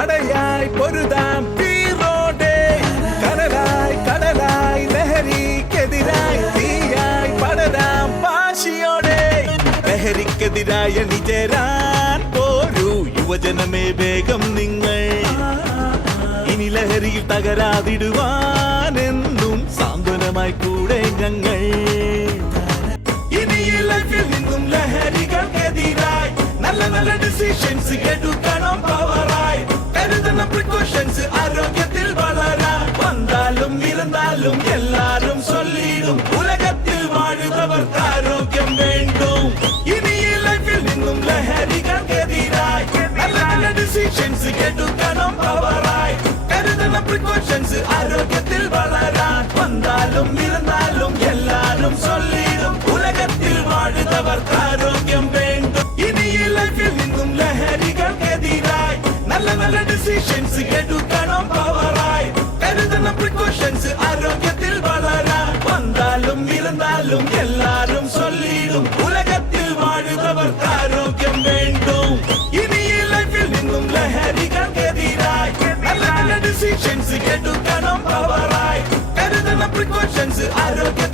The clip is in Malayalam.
പടയായി പൊരുതാം തീരോടെ കടലായി കടലായി ലഹരിക്കെതിരായി തീയായി പടരാം വാശിയോടെ ലഹരിക്കെതിരായ നിചേരാൻ പോരൂ യുവജനമേ വേഗം നിങ്ങൾ ഇനി ലഹരിയിൽ തകരാതിടുവാനെന്നും സാന്ത്വനമായി കൂടെ ഞങ്ങൾ ഇനി ഈ ലൈഫിൽ നിന്നും ലഹരികൾക്കെതിരായി നല്ല നല്ല ഡിസിഷൻസ് എടുക്കണം പവറായി കരുതുന്ന പ്രിക്കോഷൻസ് ആരോഗ്യത്തിൽ വളരാൻ വന്നാലും ഇരുന്നാലും എല്ലാരും ചൊല്ലിടും ഉലകത്തിൽ വാഴുന്നവർക്ക് ആരോഗ്യം വേണ്ടും ഇനി ഈ ലൈഫിൽ നിന്നും ലഹരികൾക്കെതിരായി നല്ല നല്ല ഡിസിഷൻസ് എടുക്കണം പവറായി കരുതുന്ന പ്രിക്കോഷൻസ് ആരോഗ്യത്തിൽ വളരാൻ വന്നാലും ഇരുന്നാലും എല്ലാരും ചൊല്ലിടും ഉലകത്തിൽ വാഴുന്നവർക്ക് ആരോഗ്യം വേണ്ടും ഇനി ഈ ലൈഫിൽ നിന്നും ലഹരികൾക്കെതിരായി നല്ല നല്ല ഡിസിഷൻസ് എടുക്കണം പവറായി കരുതുന്ന പ്രിക്കോഷൻസ് ആരോഗ്യത്തിൽ വളരാൻ വന്നാലും ഇരുന്നാലും എല്ലാരും ചൊല്ലിടും ഉലകത്തിൽ വാഴുന്നവർക്ക് ആരോഗ്യം വേണ്ടും ഇനി ഈ ലൈഫിൽ നിന്നും ലഹരികൾക്കെതിരായി നല്ല നല്ല ഡിസിഷൻസ് എടുക്കണം പവറായി കരുതുന്ന പ്രിക്കോഷൻസ് ആരോഗ്യ